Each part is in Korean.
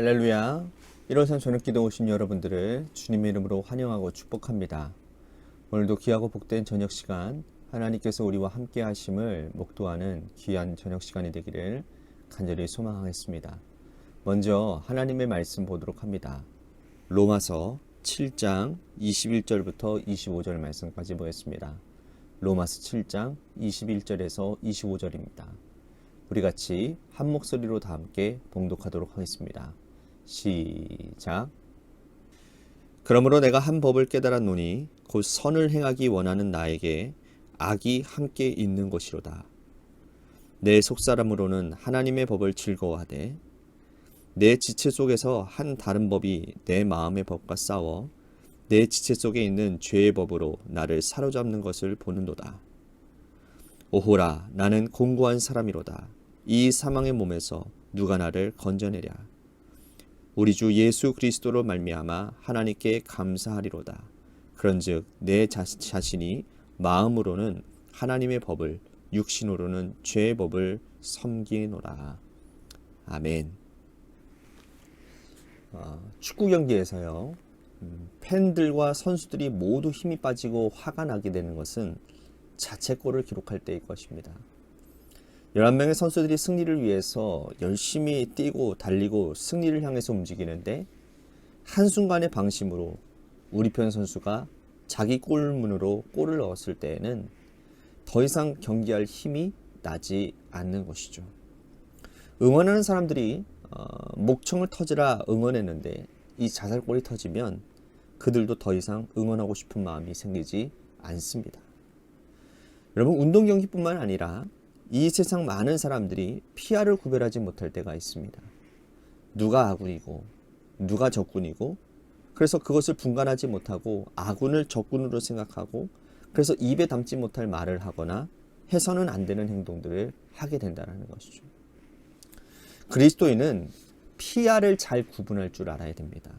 할렐루야. 1호선 저녁기도 오신 여러분들을 주님의 이름으로 환영하고 축복합니다. 오늘도 귀하고 복된 저녁 시간, 하나님께서 우리와 함께 하심을 목도하는 귀한 저녁 시간이 되기를 간절히 소망하겠습니다. 먼저 하나님의 말씀 보도록 합니다. 로마서 7장 21절부터 25절 말씀까지 보겠습니다. 로마서 7장 21절에서 25절입니다. 우리 같이 한 목소리로 다 함께 봉독하도록 하겠습니다. 시작. 그러므로 내가 한 법을 깨달았노니 곧 선을 행하기 원하는 나에게 악이 함께 있는 것이로다. 내 속사람으로는 하나님의 법을 즐거워하되 내 지체 속에서 한 다른 법이 내 마음의 법과 싸워 내 지체 속에 있는 죄의 법으로 나를 사로잡는 것을 보는도다. 오호라, 나는 공고한 사람이로다. 이 사망의 몸에서 누가 나를 건져내랴. 우리 주 예수 그리스도로 말미암아 하나님께 감사하리로다. 그런즉 내 자신이 마음으로는 하나님의 법을, 육신으로는 죄의 법을 섬기노라. 아멘. 축구 경기에서요, 팬들과 선수들이 모두 힘이 빠지고 화가 나게 되는 것은 자책골을 기록할 때일 것입니다. 11명의 선수들이 승리를 위해서 열심히 뛰고 달리고 승리를 향해서 움직이는데 한순간의 방심으로 우리 편 선수가 자기 골문으로 골을 넣었을 때에는 더 이상 경기할 힘이 나지 않는 것이죠. 응원하는 사람들이 목청을 터지라 응원했는데 이 자살골이 터지면 그들도 더 이상 응원하고 싶은 마음이 생기지 않습니다. 여러분, 운동 경기뿐만 아니라 이 세상 많은 사람들이 피아를 구별하지 못할 때가 있습니다. 누가 아군이고 누가 적군이고, 그래서 그것을 분간하지 못하고 아군을 적군으로 생각하고, 그래서 입에 담지 못할 말을 하거나 해서는 안 되는 행동들을 하게 된다는 것이죠. 그리스도인은 피아를 잘 구분할 줄 알아야 됩니다.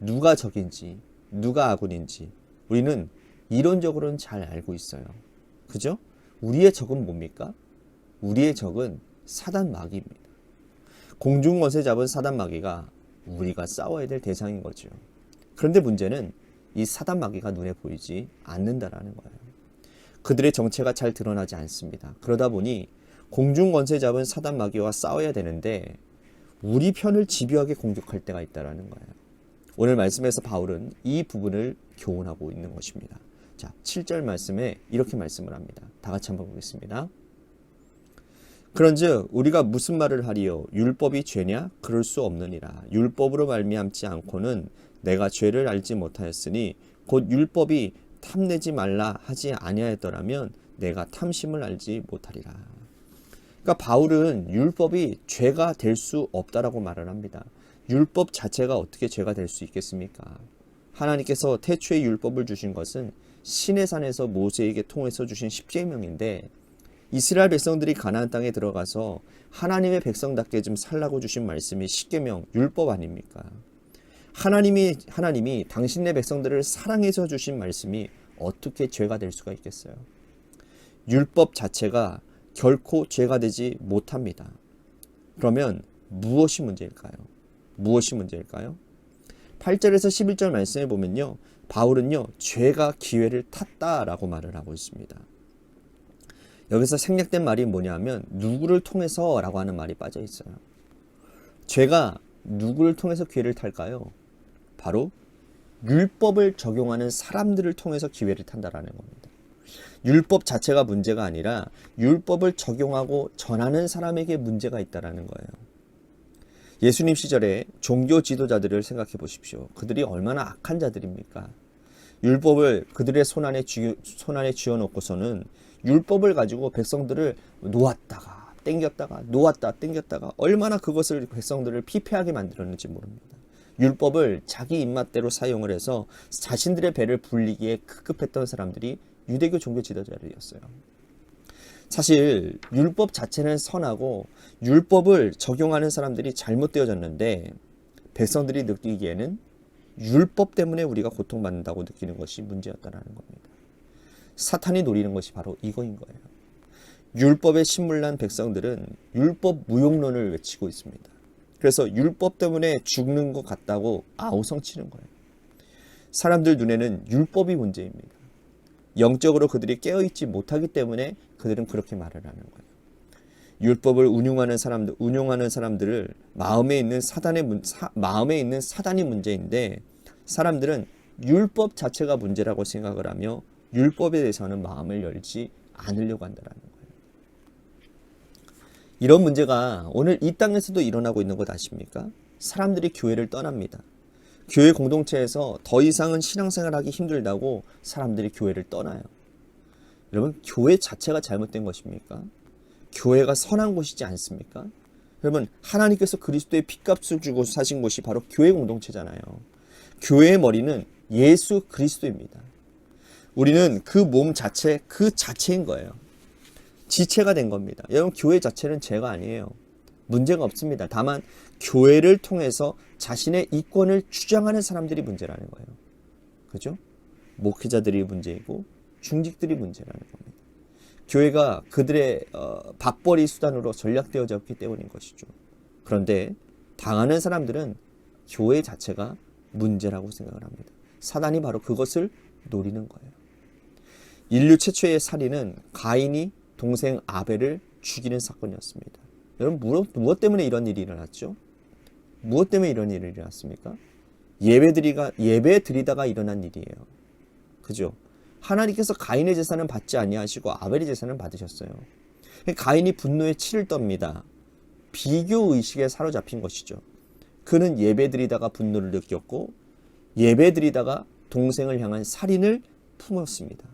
누가 적인지 누가 아군인지 우리는 이론적으로는 잘 알고 있어요. 그죠? 우리의 적은 뭡니까? 우리의 적은 사단 마귀입니다. 공중권세 잡은 사단 마귀가 우리가 싸워야 될 대상인 거죠. 그런데 문제는 이 사단 마귀가 눈에 보이지 않는다라는 거예요. 그들의 정체가 잘 드러나지 않습니다. 그러다 보니 공중권세 잡은 사단 마귀와 싸워야 되는데 우리 편을 집요하게 공격할 때가 있다라는 거예요. 오늘 말씀에서 바울은 이 부분을 교훈하고 있는 것입니다. 자, 7절 말씀에 이렇게 말씀을 합니다. 다 같이 한번 보겠습니다. 그런즉 우리가 무슨 말을 하리요? 율법이 죄냐? 그럴 수 없느니라. 율법으로 말미암지 않고는 내가 죄를 알지 못하였으니 곧 율법이 탐내지 말라 하지 아니하였더라면 내가 탐심을 알지 못하리라. 그러니까 바울은 율법이 죄가 될 수 없다라고 말을 합니다. 율법 자체가 어떻게 죄가 될 수 있겠습니까? 하나님께서 태초에 율법을 주신 것은 시내산에서 모세에게 통해서 주신 십계명인데, 이스라엘 백성들이 가나안 땅에 들어가서 하나님의 백성답게 좀 살라고 주신 말씀이 십계명, 율법 아닙니까? 하나님이 당신네 백성들을 사랑해서 주신 말씀이 어떻게 죄가 될 수가 있겠어요? 율법 자체가 결코 죄가 되지 못합니다. 그러면 무엇이 문제일까요? 무엇이 문제일까요? 8절에서 11절 말씀에 보면요, 바울은요, 죄가 기회를 탔다라고 말을 하고 있습니다. 여기서 생략된 말이 뭐냐면 누구를 통해서 라고 하는 말이 빠져 있어요. 죄가 누구를 통해서 기회를 탈까요? 바로 율법을 적용하는 사람들을 통해서 기회를 탄다라는 겁니다. 율법 자체가 문제가 아니라 율법을 적용하고 전하는 사람에게 문제가 있다라는 거예요. 예수님 시절에 종교 지도자들을 생각해 보십시오. 그들이 얼마나 악한 자들입니까? 율법을 그들의 손안에 쥐어놓고서는 율법을 가지고 백성들을 놓았다가 땡겼다가 놓았다 땡겼다가 얼마나 그것을 백성들을 피폐하게 만들었는지 모릅니다. 율법을 자기 입맛대로 사용을 해서 자신들의 배를 불리기에 급급했던 사람들이 유대교 종교 지도자들이었어요. 사실 율법 자체는 선하고 율법을 적용하는 사람들이 잘못되어졌는데 백성들이 느끼기에는 율법 때문에 우리가 고통받는다고 느끼는 것이 문제였다는 겁니다. 사탄이 노리는 것이 바로 이거인 거예요. 율법에 신물난 백성들은 율법 무용론을 외치고 있습니다. 그래서 율법 때문에 죽는 것 같다고 아우성치는 거예요. 사람들 눈에는 율법이 문제입니다. 영적으로 그들이 깨어있지 못하기 때문에 그들은 그렇게 말을 하는 거예요. 율법을 운용하는 사람들을 마음에 있는 사단이 문제인데, 사람들은 율법 자체가 문제라고 생각을 하며 율법에 대해서는 마음을 열지 않으려고 한다는 거예요. 이런 문제가 오늘 이 땅에서도 일어나고 있는 것 아십니까? 사람들이 교회를 떠납니다. 교회 공동체에서 더 이상은 신앙생활하기 힘들다고 사람들이 교회를 떠나요. 여러분, 교회 자체가 잘못된 것입니까? 교회가 선한 곳이지 않습니까? 여러분, 하나님께서 그리스도의 핏값을 주고 사신 곳이 바로 교회 공동체잖아요. 교회의 머리는 예수 그리스도입니다. 우리는 그 몸 자체, 그 자체인 거예요. 지체가 된 겁니다. 여러분, 교회 자체는 죄가 아니에요. 문제가 없습니다. 다만 교회를 통해서 자신의 이권을 주장하는 사람들이 문제라는 거예요. 그죠? 목회자들이 문제이고 중직들이 문제라는 겁니다. 교회가 그들의 밥벌이 수단으로 전략되어졌기 때문인 것이죠. 그런데 당하는 사람들은 교회 자체가 문제라고 생각을 합니다. 사단이 바로 그것을 노리는 거예요. 인류 최초의 살인은 가인이 동생 아벨을 죽이는 사건이었습니다. 여러분, 무엇 때문에 이런 일이 일어났죠? 무엇 때문에 이런 일이 일어났습니까? 예배 드리다가 일어난 일이에요. 그죠? 하나님께서 가인의 제사는 받지 아니하시고 아벨의 제사는 받으셨어요. 가인이 분노에 치를 떱니다. 비교의식에 사로잡힌 것이죠. 그는 예배 드리다가 분노를 느꼈고 예배 드리다가 동생을 향한 살인을 품었습니다.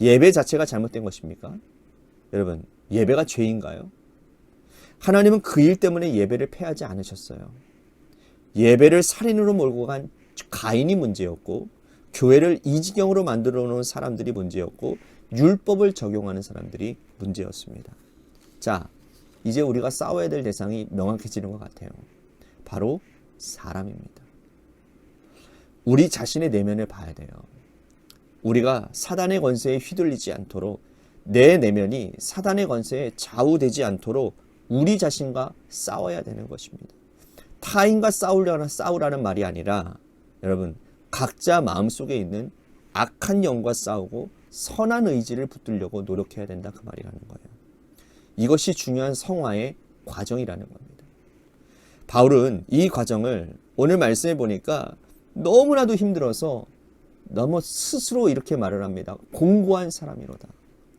예배 자체가 잘못된 것입니까? 여러분, 예배가 죄인가요? 하나님은 그 일 때문에 예배를 폐하지 않으셨어요. 예배를 살인으로 몰고 간 가인이 문제였고, 교회를 이 지경으로 만들어 놓은 사람들이 문제였고, 율법을 적용하는 사람들이 문제였습니다. 자, 이제 우리가 싸워야 될 대상이 명확해지는 것 같아요. 바로 사람입니다. 우리 자신의 내면을 봐야 돼요. 우리가 사단의 권세에 휘둘리지 않도록, 내 내면이 사단의 권세에 좌우되지 않도록 우리 자신과 싸워야 되는 것입니다. 타인과 싸우라는 말이 아니라, 여러분, 각자 마음속에 있는 악한 영과 싸우고 선한 의지를 붙들려고 노력해야 된다, 그 말이라는 거예요. 이것이 중요한 성화의 과정이라는 겁니다. 바울은 이 과정을 오늘 말씀해 보니까 너무나도 힘들어서 너무 스스로 이렇게 말을 합니다. 공고한 사람이로다.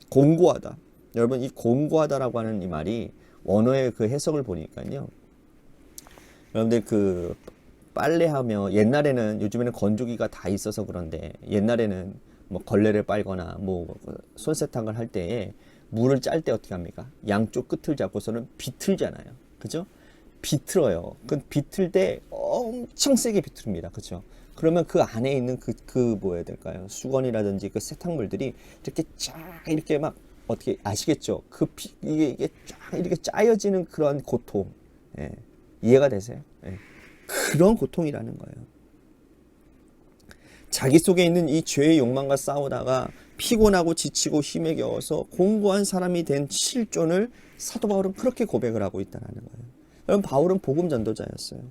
공고하다. 여러분, 이 공고하다라고 하는 이 말이 원어의 그 해석을 보니까요, 여러분들 그 빨래하며, 옛날에는, 요즘에는 건조기가 다 있어서 그런데 옛날에는 뭐 걸레를 빨거나 뭐 손세탁을 할 때에 물을 짤 때 어떻게 합니까? 양쪽 끝을 잡고서는 비틀잖아요. 그죠? 비틀어요. 그 비틀 때 엄청 세게 비틀입니다. 그죠? 그러면 그 안에 있는 뭐 해야 될까요? 수건이라든지 그 세탁물들이 이렇게 쫙 이렇게 막, 어떻게 아시겠죠? 이게 쫙 이렇게 짜여지는 그런 고통. 예. 이해가 되세요? 예. 그런 고통이라는 거예요. 자기 속에 있는 이 죄의 욕망과 싸우다가 피곤하고 지치고 힘에 겨워서 공고한 사람이 된 실존을 사도 바울은 그렇게 고백을 하고 있다는 거예요. 여러분, 바울은 복음 전도자였어요.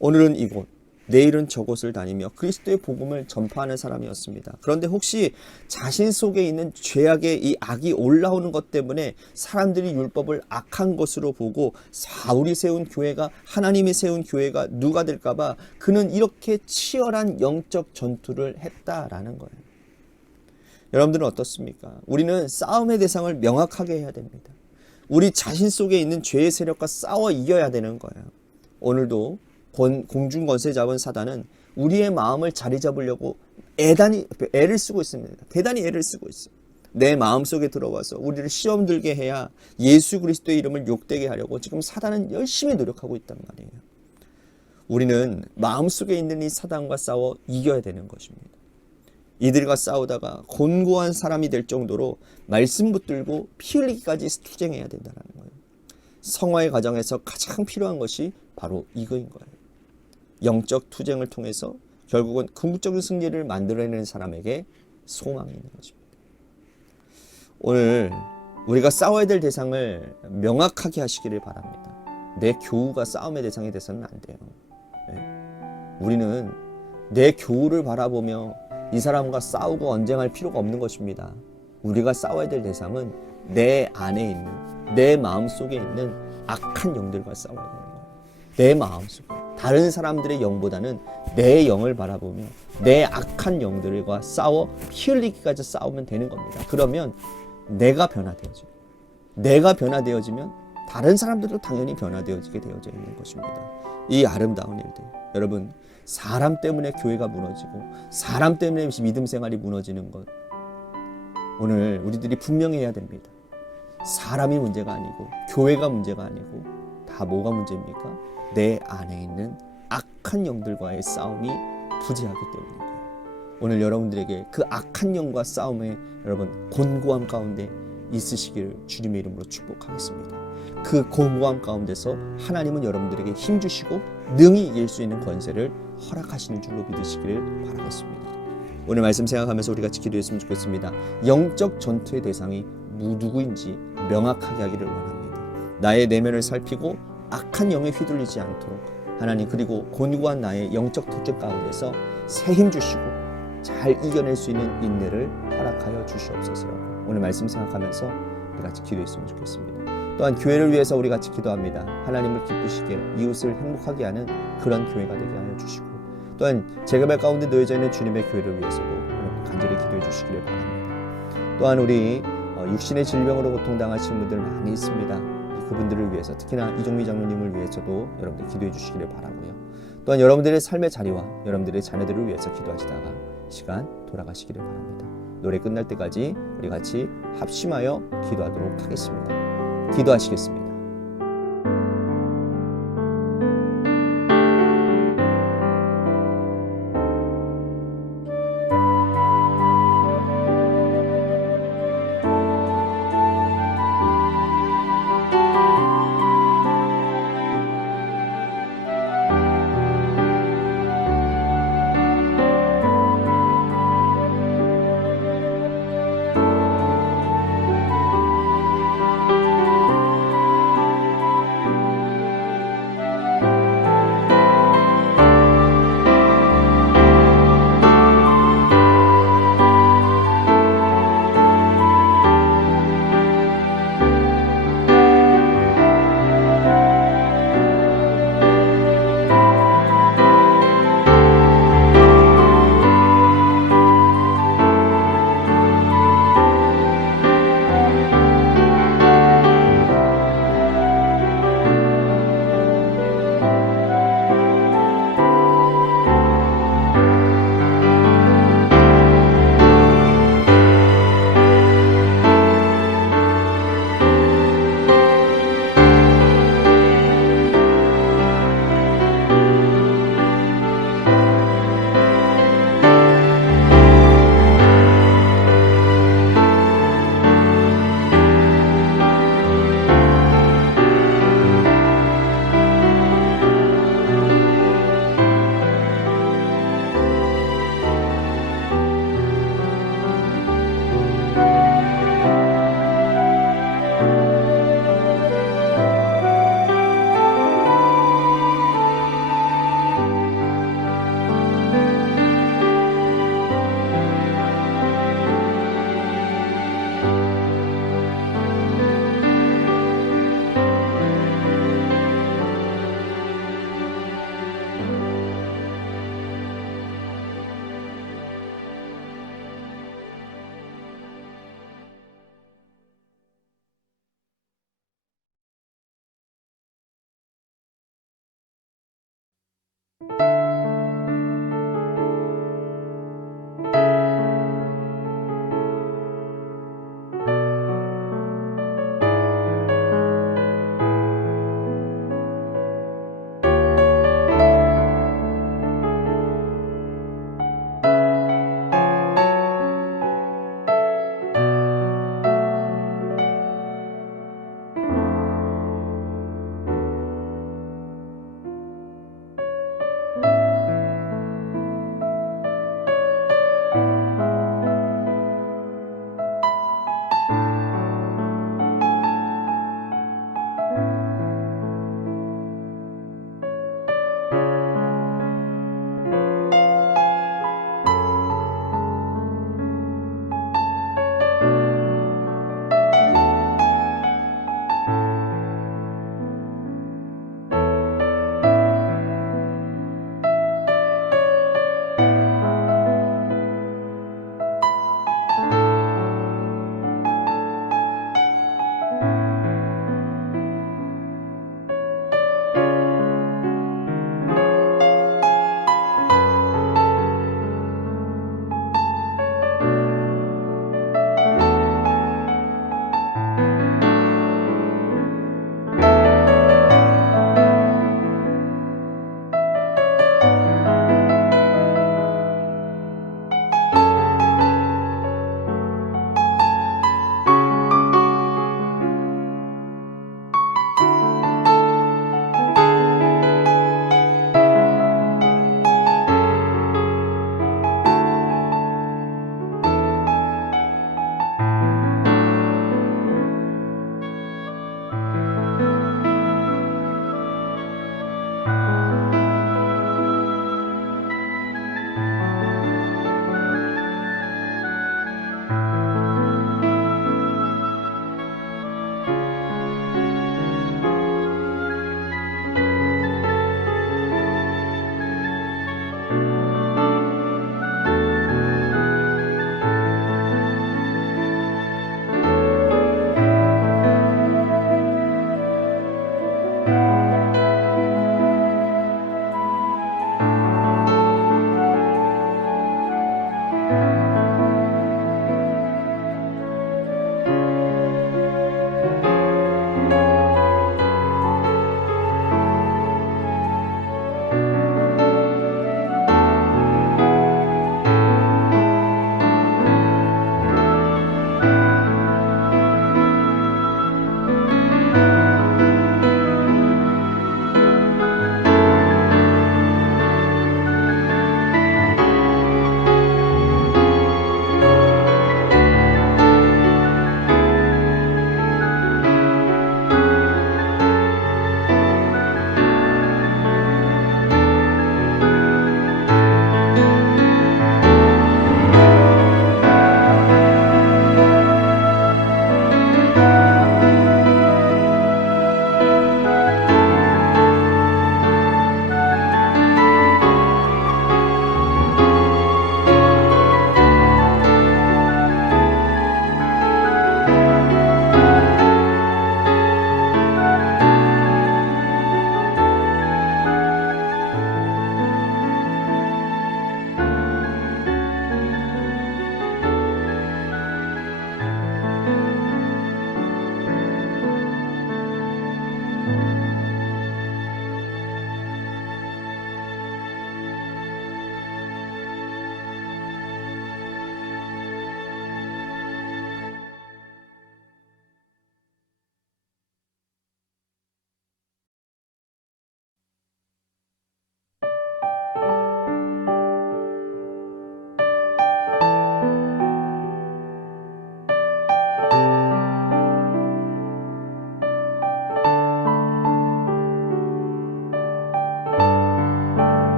오늘은 이곳, 내일은 저곳을 다니며 그리스도의 복음을 전파하는 사람이었습니다. 그런데 혹시 자신 속에 있는 죄악의 이 악이 올라오는 것 때문에 사람들이 율법을 악한 것으로 보고 바울이 세운 교회가, 하나님이 세운 교회가 누가 될까봐 그는 이렇게 치열한 영적 전투를 했다라는 거예요. 여러분들은 어떻습니까? 우리는 싸움의 대상을 명확하게 해야 됩니다. 우리 자신 속에 있는 죄의 세력과 싸워 이겨야 되는 거예요. 오늘도 공중 권세 잡은 사단은 우리의 마음을 자리 잡으려고 애를 쓰고 있습니다. 대단히 애를 쓰고 있어요. 내 마음속에 들어와서 우리를 시험 들게 해야 예수 그리스도의 이름을 욕되게 하려고 지금 사단은 열심히 노력하고 있단 말이에요. 우리는 마음속에 있는 이 사단과 싸워 이겨야 되는 것입니다. 이들과 싸우다가 곤고한 사람이 될 정도로 말씀 붙들고 피 흘리기까지 투쟁해야 된다는 거예요. 성화의 과정에서 가장 필요한 것이 바로 이거인 거예요. 영적 투쟁을 통해서 결국은 궁극적인 승리를 만들어내는 사람에게 소망이 있는 것입니다. 오늘 우리가 싸워야 될 대상을 명확하게 하시기를 바랍니다. 내 교우가 싸움의 대상이 돼서는 안 돼요. 우리는 내 교우를 바라보며 이 사람과 싸우고 언쟁할 필요가 없는 것입니다. 우리가 싸워야 될 대상은 내 안에 있는, 내 마음속에 있는 악한 영들과 싸워야 되는 거예요. 내 마음속에. 다른 사람들의 영보다는 내 영을 바라보며 내 악한 영들과 싸워 피 흘리기까지 싸우면 되는 겁니다. 그러면 내가 변화되어져요. 내가 변화되어지면 다른 사람들도 당연히 변화되어지게 되어져 있는 것입니다. 이 아름다운 일들. 여러분, 사람 때문에 교회가 무너지고 사람 때문에 믿음 생활이 무너지는 것, 오늘 우리들이 분명히 해야 됩니다. 사람이 문제가 아니고 교회가 문제가 아니고 다 뭐가 문제입니까? 내 안에 있는 악한 영들과의 싸움이 부재하기 때문인 거예요. 오늘 여러분들에게 그 악한 영과 싸움에 여러분 곤고함 가운데 있으시기를 주님의 이름으로 축복하겠습니다. 그 곤고함 가운데서 하나님은 여러분들에게 힘 주시고 능히 이길 수 있는 권세를 허락하시는 줄로 믿으시기를 바라겠습니다. 오늘 말씀 생각하면서 우리 같이 기도했으면 좋겠습니다. 영적 전투의 대상이 누구인지 명확하게 하기를 원합니다. 나의 내면을 살피고 악한 영에 휘둘리지 않도록 하나님, 그리고 곤고한 나의 영적 특징 가운데서 새 힘 주시고 잘 이겨낼 수 있는 인내를 허락하여 주시옵소서라고 오늘 말씀 생각하면서 우리 같이 기도했으면 좋겠습니다. 또한 교회를 위해서 우리 같이 기도합니다. 하나님을 기쁘시게 이웃을 행복하게 하는 그런 교회가 되게 하여 주시고, 또한 재개발 가운데 놓여져 있는 주님의 교회를 위해서도 간절히 기도해 주시기를 바랍니다. 또한 우리 육신의 질병으로 고통당하신 분들 많이 있습니다. 그분들을 위해서, 특히나 이종미 장로님을 위해서도 여러분들 기도해 주시기를 바라고요. 또한 여러분들의 삶의 자리와 여러분들의 자녀들을 위해서 기도하시다가 시간 돌아가시기를 바랍니다. 노래 끝날 때까지 우리 같이 합심하여 기도하도록 하겠습니다. 기도하시겠습니다.